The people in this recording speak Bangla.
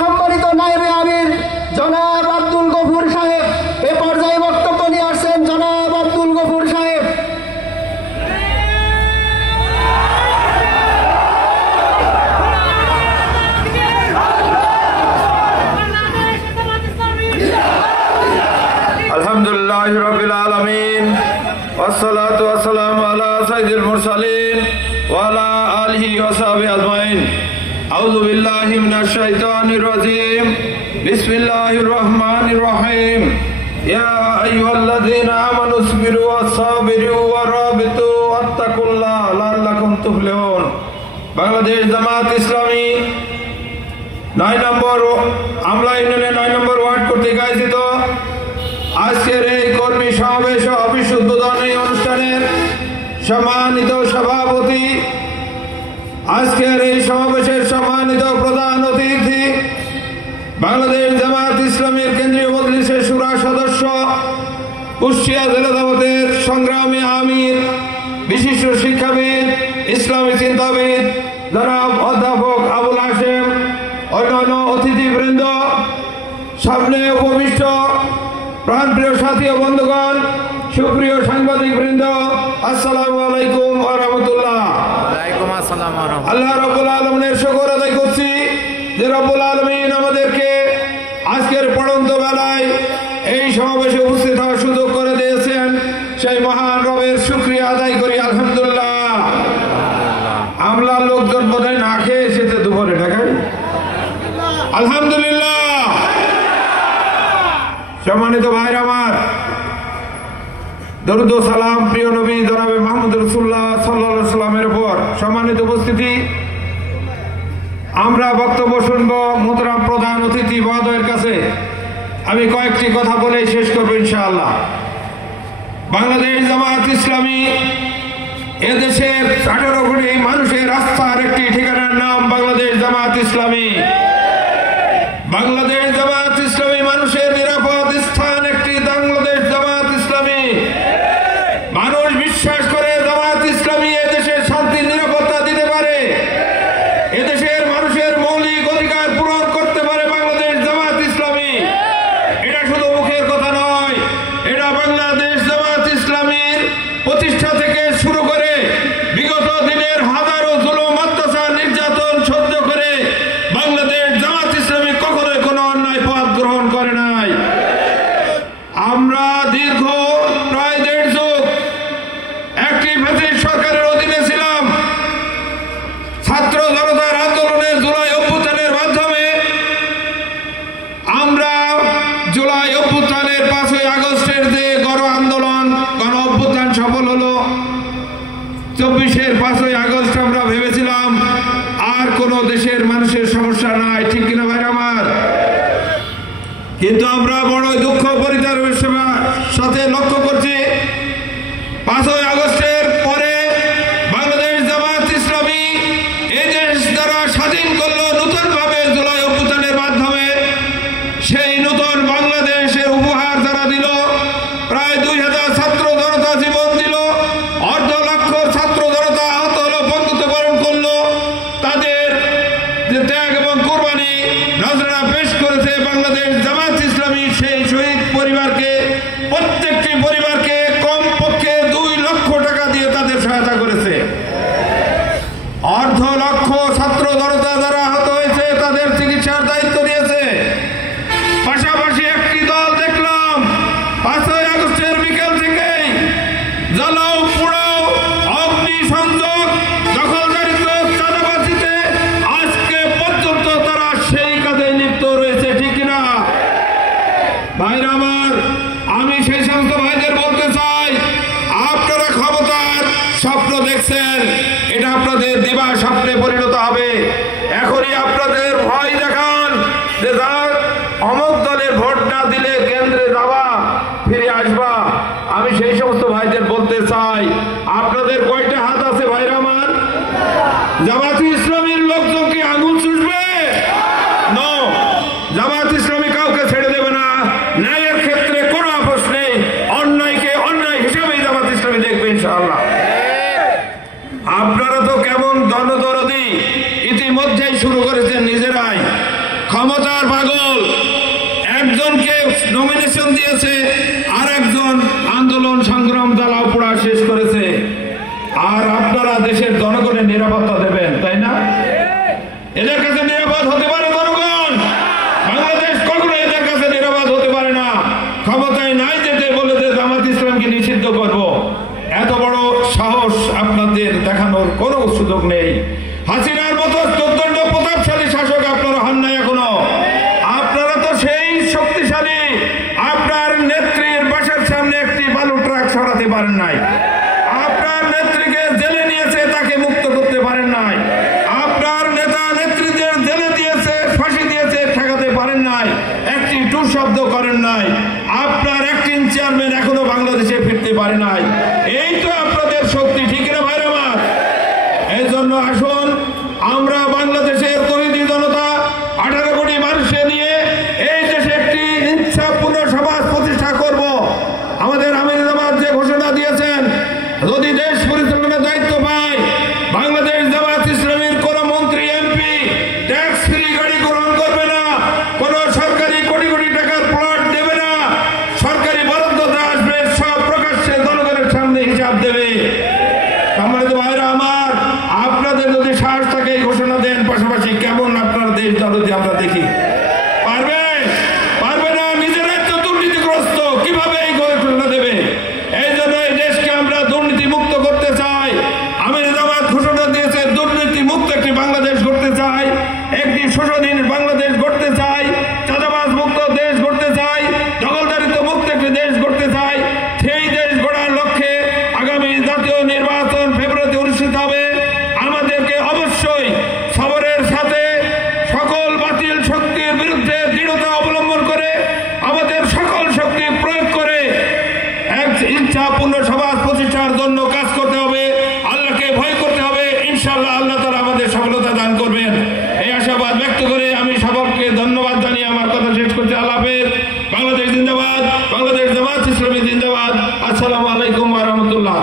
সম্মানিত নায়েবে আমির জনাব আব্দুল গফুর সাহেব এ পর্যায়ে বক্তব্য নিয়ে আসছেন। জনাব আব্দুল গফুর সাহেব। আলহামদুলিল্লাহি রাব্বিল আলামিন ওয়াসসালাতু ওয়াসসালামু আলা সাইয়্যিদিল মুরসালিন ওয়া আলা আলিহি ওয়া সাহবিহি আজমাইন। আউযু বিল্লাহি মিনাশ শাইতানির রাজীম। বিসমিল্লাহির রহমানির রহিম। ইয়া আইয়ুহাল্লাযীনা আমানু ইসবিরু ওয়াসাবিরু ওয়ারাবিতু ওয়াত্তাকুল্লাহ লাআল্লাকুম তুফলিহুন। বাংলাদেশ জামাত ইসলামী 9 নম্বর আমলা ইউনিয়নের 9 নম্বর ওয়ার্ড কর্তৃক আয়োজিত আজকের এই কর্মী সমাবেশ ও অফিস উদ্বোধনী অনুষ্ঠানের সম্মানিত সভাপতি, আজকের এই সমাবেশের সম্মানিত প্রধান অতিথি, বাংলাদেশ জামাত ইসলামীর কেন্দ্রীয় মজলিসের শুরা সদস্য, কুষ্টিয়া জেলা জামাতের সংগ্রামী আমির, বিশিষ্ট শিক্ষাবিদ, ইসলামী চিন্তাবিদ জনাব অধ্যাপক আবুল হাশেম, অন্যান্য অতিথিবৃন্দ, সামনে উপবিষ্ট প্রাণপ্রিয় সাথী ও বন্ধুগণ, সুপ্রিয় সাংবাদিক বৃন্দ, আসসালামু আলাইকুম ওয়া রাহমাতুল্লাহ। ওয়ালাইকুম আসসালাম ওয়া রাহমাতুল্লাহ। আল্লাহ রাব্বুল আলামিনের শুকর আদায় করছি যে রাব্বুল আলামিন আমাদেরকে আজকের পড়ন্ত বেলায় এই সমাবেশে উপস্থিত হওয়ার সুযোগ করে দিয়েছেন। সেই মহান রবের শুকরিয়া আদায় করি আলহামদুলিল্লাহ। আমলার লোকজন বোধহয় না খেয়ে এসেছে দুপুরে ঢাকায়, আলহামদুলিল্লাহ। সম্মানিত ভাইরা আমার, দরুদ ও সালাম প্রিয় নবী জনাবে মুহাম্মদ রাসূলুল্লাহ সাল্লাল্লাহু আলাইহি ওয়াসাল্লামের উপর। সম্মানিত উপস্থিতি, আমরা বক্তব্য শুনব মুহতারাম প্রধান অতিথি মহোদয়ের কাছে। আমি কয়েকটি কথা বলে শেষ করব ইনশাআল্লাহ। বাংলাদেশ জামাত ইসলামী এদেশের 18 কোটি মানুষের আস্থার একটি ঠিকানার নাম বাংলাদেশ জামাত ইসলামী। বাংলাদেশ জামাত ইসলামী মানুষের নিরাপদ স্থান একটি বাংলাদেশ জামাত ইসলামী। মানুষ বিশ্বাস করে জামাত ইসলামী এদেশের শান্তি নিরাপত্তা দিতে পারে, এদেশের মানুষের মৌলিক অধিকার পূরণ করতে পারে বাংলাদেশ জামাত ইসলামী। এটা শুধু মুখের কথা নয়, এটা বাংলাদেশ জামাত ইসলামীর প্রতিষ্ঠা থেকে শুরু করে বিগত দিনের হাজারো জুলুম অত্যাচার নির্যাতন সহ্য করে বাংলাদেশ জামাত ইসলামী কখনোই কোনো অন্যায় পথ গ্রহণ করে নাই। আমরা দীর্ঘ প্রায় 1.5 যুগ একটি ফ্যাসিস্ট সরকারের অধীনে ছিলাম। ছাত্র জনতার আন্দোলনে জুলাই অভ্যুত্থানের মাধ্যমে আমরা জুলাই অভ্যুত্থানের 5ই আগস্টের যে গণ আন্দোলন, গণ অভ্যুত্থান সফল হলো। 24-এর 5ই আগস্ট আমরা ভেবেছিলাম আর কোন দেশের মানুষের সমস্যা নাই, ঠিক কিনা ভাইরা আমার? কিন্তু আমরা বড় দুঃখ পরিতাপের সাথে লক্ষ্য করছি 5ই আগস্টের পরে বাংলাদেশ জামাত ইসলামী এই দেশ দ্বারা স্বাধীন করলো নতুন ভাবে জুলাই অভ্যুত্থানের মাধ্যমে। সেই নতুন বাংলাদেশের উপহার যারা দিল, প্রায় 2000 ছাত্র জনতা জীবন দিল, 1.5 লক্ষ ছাত্র জনতা আহত হলো, বন্ধুত্ব বরণ করলো, তাদের যে ত্যাগ এবং কোরবানি নজরানা পেশ করেছে বাংলাদেশ জামাত ইসলামী। সেই শহীদ পরিবারকে, প্রত্যেকটি পরিবারকে কমপক্ষে 2 লক্ষ টাকা দিয়ে তাদের সহায়তা করেছে। 1.5 লক্ষ ছাত্র জনতা যারা আহত হয়েছে তাদের চিকিৎসার দায়িত্ব দিয়েছে। পাশাপাশি একটি দল দেখলাম 5ই আগস্টের বিকেল থেকেই জ্বালাও পোড়াও, অগ্নি সংযোগ, দখলদারিত্ব, চাঁদাবাজিতে আজকে পর্যন্ত তারা সেই কাজে লিপ্ত রয়েছে, ঠিক কিনা ভাইরা আমার? আমি সেই সমস্ত ভাইদের বলতে চাই, আপনারা ক্ষমতার স্বপ্ন দেখছেন, এটা আপনাদের দিবা স্বপ্নে পরিণত হবে। এখনই আপনাদের ভয় দেখান যে অমুক দলের ভোট না দিলে কেন্দ্রে যাবা, ফিরে আসবা। আমি সেই সমস্ত ভাইদের বলতে চাই, আপনাদের কয়টা হাত আছে ভাইরা আমার? জামাত ইসলামীর লোকজন কি আঙুল চুষবে? নো, জামাত ইসলামী কাউকে ছেড়ে দেবে না। ন্যায়ের ক্ষেত্রে কোনো আপোষ নেই, অন্যায়কে অন্যায় হিসেবেই জামাত ইসলামী দেখবে ইনশাআল্লাহ। আপনারা তো কেমন জনদরদি ইতিমধ্যেই শুরু করেছেন নিজেরাই। ক্ষমতার পাগল, একজনকে নমিনেশন দিয়েছে আর একজন আন্দোলন সংগ্রাম জ্বালাও পোড়া শেষ করেছে। আর আপনারা দেশের জনগণের নিরাপত্তা দেবেন, তাই না? এদের কাছে নিরাপদ হতে পারে জনগণ? বাংলাদেশ কখনো এদের কাছে নিরাপদ হতে পারে না। ক্ষমতায় নাই যেতে বলে যে জামাত ইসলামকে নিষিদ্ধ করব, এত বড় সাহস আপনাদের দেখানোর কোনো সুযোগ নেই। হাসিনার মতো দুর্দণ্ড প্রতাপশালী শাসক আপনারা হন নাই এখনো। আপনারা তো সেই শক্তিশালী, আপনার নেত্রীর বাসার সামনে একটি বালু ট্রাক সরাতে পারেন নাই। আপনার নেত্রীকে জেলে নিয়েছে, তাকে মুক্ত করতে পারেন নাই। আপনার নেতা নেত্রীদের জেলে দিয়েছে, ফাঁসি দিয়েছে, ঠেকাতে পারেন নাই। একটি টু শব্দ করেন নাই। আপনার অ্যাক্টিং চেয়ারম্যান এখনো বাংলাদেশে ফিরতে পারে নাই। এই তো আপনাদের শক্তি, ঠিক না ভাইরা আমার? এই জন্য আসুন আমরা বাংলাদেশের তৌহিদি জনতা 18 কোটি মানুষকে নিয়ে এই দেশে একটি ইনসাফপূর্ণ সমাজ প্রতিষ্ঠা করব। আমাদের আমির জামাত যে ঘোষণা দিয়েছেন, যদি দেশ পরিচালনার দায়িত্ব পায়, বাংলাদেশ জামাত ইসলামীর কোন মন্ত্রী এমপি ট্যাক্স ফ্রি গাড়ি গ্রহণ করবে না, কোন সরকারি কোটি কোটি টাকার প্লট দেবে না, সরকারি বরাদ্দ আসবে সব প্রকাশ্যে জনগণের সামনে হিসাব দেবে। সম্মানিত ভাইরা আমার, আপনাদের যদি সাহস থাকে এই ঘোষণা দেন, পাশাপাশি কেমন আপনার দেশ যদি আমরা দেখি, পারবে? পারবে না। নিজেরাই তো দুর্নীতিগ্রস্ত, কিভাবে এই ঘোষণা দেবে? এই জন্য এই দেশকে আমরা দুর্নীতি মুক্ত করতে চাই। আমির জামাত ঘোষণা দিয়েছে দুর্নীতি মুক্ত একটি বাংলাদেশ গড়তে চাই, একটি শোষণহীন বাংলাদেশ গড়তে চাই, চাঁদাবাজ মুক্ত দেশ গড়তে চাই, দখলদারিত্ব মুক্ত একটি দেশ গড়তে চাই। সেই দেশ গড়ার লক্ষ্যে আগামী জাতীয় নির্বাচন ফেব্রুয়ারিতে অনুষ্ঠিত হবে। আমাদেরকে অবশ্যই সবরের সাথে সকল বাতিল শক্তির বিরুদ্ধে দৃঢ়তা অবলম্বন করে আমাদের সকল শক্তি প্রয়োগ করে এক ইচ্ছাপূর্ণ সমাজ প্রতিষ্ঠার জন্য কাজ করতে হবে। আল্লাহকে ভয় করতে হবে। ইনশাআল্লাহ আল্লাহ তাআলা আমাদের সফলতা দান করবেন, এই আশাবাদ ব্যক্ত করে আমি সকলকে ধন্যবাদ জানিয়ে আমার কথা শেষ করছি। আল্লাহ হাফেজ। বাংলাদেশ জিন্দাবাদ, বাংলাদেশ জামাত ইসলামী জিন্দাবাদ। আসসালামু আলাইকুম ওয়া রাহমাতুল্লাহ।